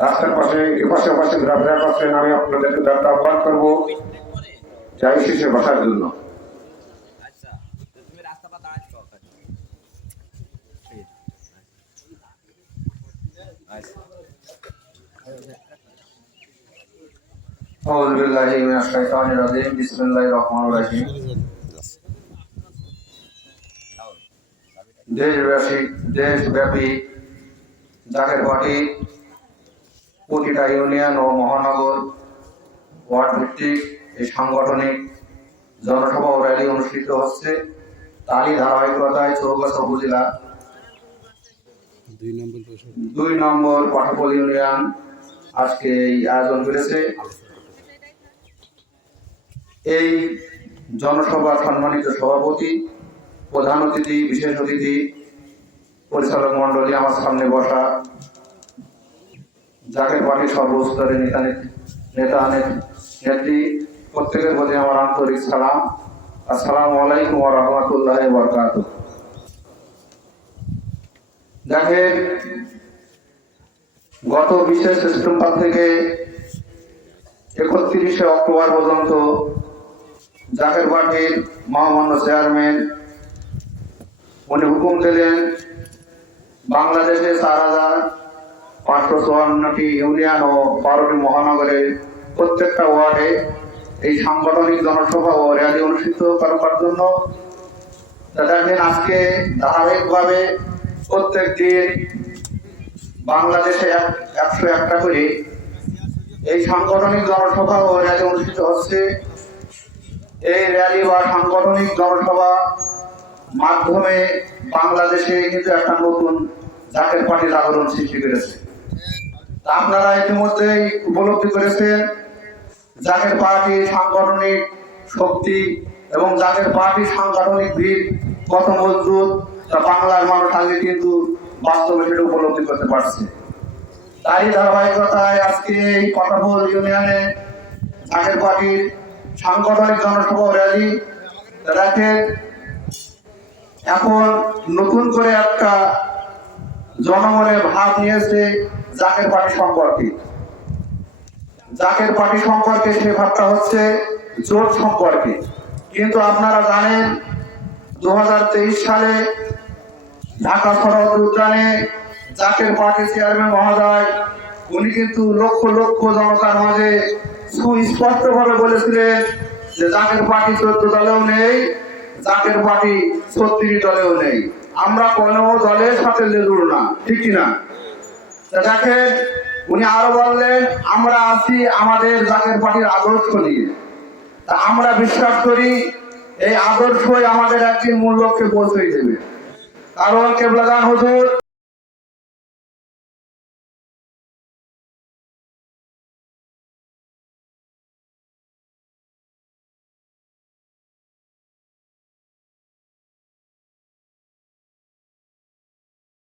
রাস্তার পাশে এপাশে পাশে ঘোরাফেরা করছেন আমি আপনাদেরকে তার আহ্বান করবো যাই শেষে বসার জন্য আচ্ছা তো তুমি রাস্তা পা দাঁড়াচ্ছ ওখানে। আচ্ছা أعوذ بالله من الشيطان الرجيم بسم الله الرحمن الرحيم দেশব্যাপী দেশব্যাপী জাকের পার্টি প্রতিটা ইউনিয়ন ও মহানগর ওয়ার্ড ভিত্তিক এই সাংগঠনিক জনসভা ও র্যালি অনুষ্ঠিত হচ্ছে। তারই ধারাবাহিকতায় চৌগাছা উপজেলা দুই নম্বর পাঠাপল ইউনিয়ন আজকে এই আয়োজন করেছে। এই জনসভার সম্মানিত সভাপতি প্রধান অতিথি বিশেষ অতিথি পরিচালক মন্ডলী আমার সামনে বসা যাকে পার্টি সর্বস্তরের নেতা নেতা নেত্রী প্রত্যেকের প্রতি আমার আন্তরিক সালাম। আসসালামু আলাইকুম রাহমাতুল্লাহি ওয়া বারাকাতুহু। দেখেন, গত বিশে সেপ্টেম্বর থেকে একত্রিশে অক্টোবর পর্যন্ত জাকের পার্টির মহামান্য চেয়ারম্যান, উনি হুকুম দিলেন, বাংলাদেশে চার হাজার পাঁচশো চুয়ান্নটি ইউনিয়ন ও বারোটি মহানগরের প্রত্যেকটা ওয়ার্ডে এই সাংগঠনিক জনসভা ও র্যালি অনুষ্ঠিত করার জন্য। দেখেন আজকে ধারাবাহিকভাবে প্রত্যেক দিন বাংলাদেশে একশো একটা করে এই সাংগঠনিক জনসভা ও র্যালি অনুষ্ঠিত হচ্ছে। এই র্যালি বা সাংগঠনিক জনসভা মাধ্যমে বাংলাদেশে কিন্তু একটা নতুন জাতীয় পার্টি জাগরণ সৃষ্টি করেছে। আপনারা ইতিমধ্যেই উপলব্ধি করেছেন জাকের পার্টি সাংগঠনিক শক্তি এবং জাকের পার্টি সাংগঠনিক ভিড় কত মজবুত, তা বাংলার মানুষ আগে কিন্তু বাস্তবে সেটা উপলব্ধি করতে পারছে। তাই ধারাবাহিকতায় আজকে এই কথাবল ইউনিয়নে জাকের পার্টির সাংগঠনিক জনসভা র্যালি দেখেন এখন নতুন করে একটা জনমনে ভাব নিয়েছে জাকের পার্টি সম্পর্কে। জাকের পার্টি সম্পর্কে সে ভাবটা হচ্ছে জোট সম্পর্কে। কিন্তু আপনারা জানেন দু সালে ঢাকা শরৎ উদ্যানে জাকের পার্টি চেয়ারম্যান মহোদয়, উনি কিন্তু লক্ষ লক্ষ জনতার মাঝে সুস্পষ্টভাবে বলেছিলেন যে জাকের পার্টি চোদ্দ দলেও নেই, জাকের পার্টি ছত্রিশ দলেও নেই। আমরা কোনো দলের সাথে লেজুর না, ঠিক না তাকে উনি আরও বললেন, আমরা আছি আমাদের জাকের পার্টির আদর্শ নিয়ে। তা আমরা বিশ্বাস করি এই আদর্শই আমাদের একটি মূল লক্ষ্যে পৌঁছে দেবে। কারণ কেবলাদান হুজুর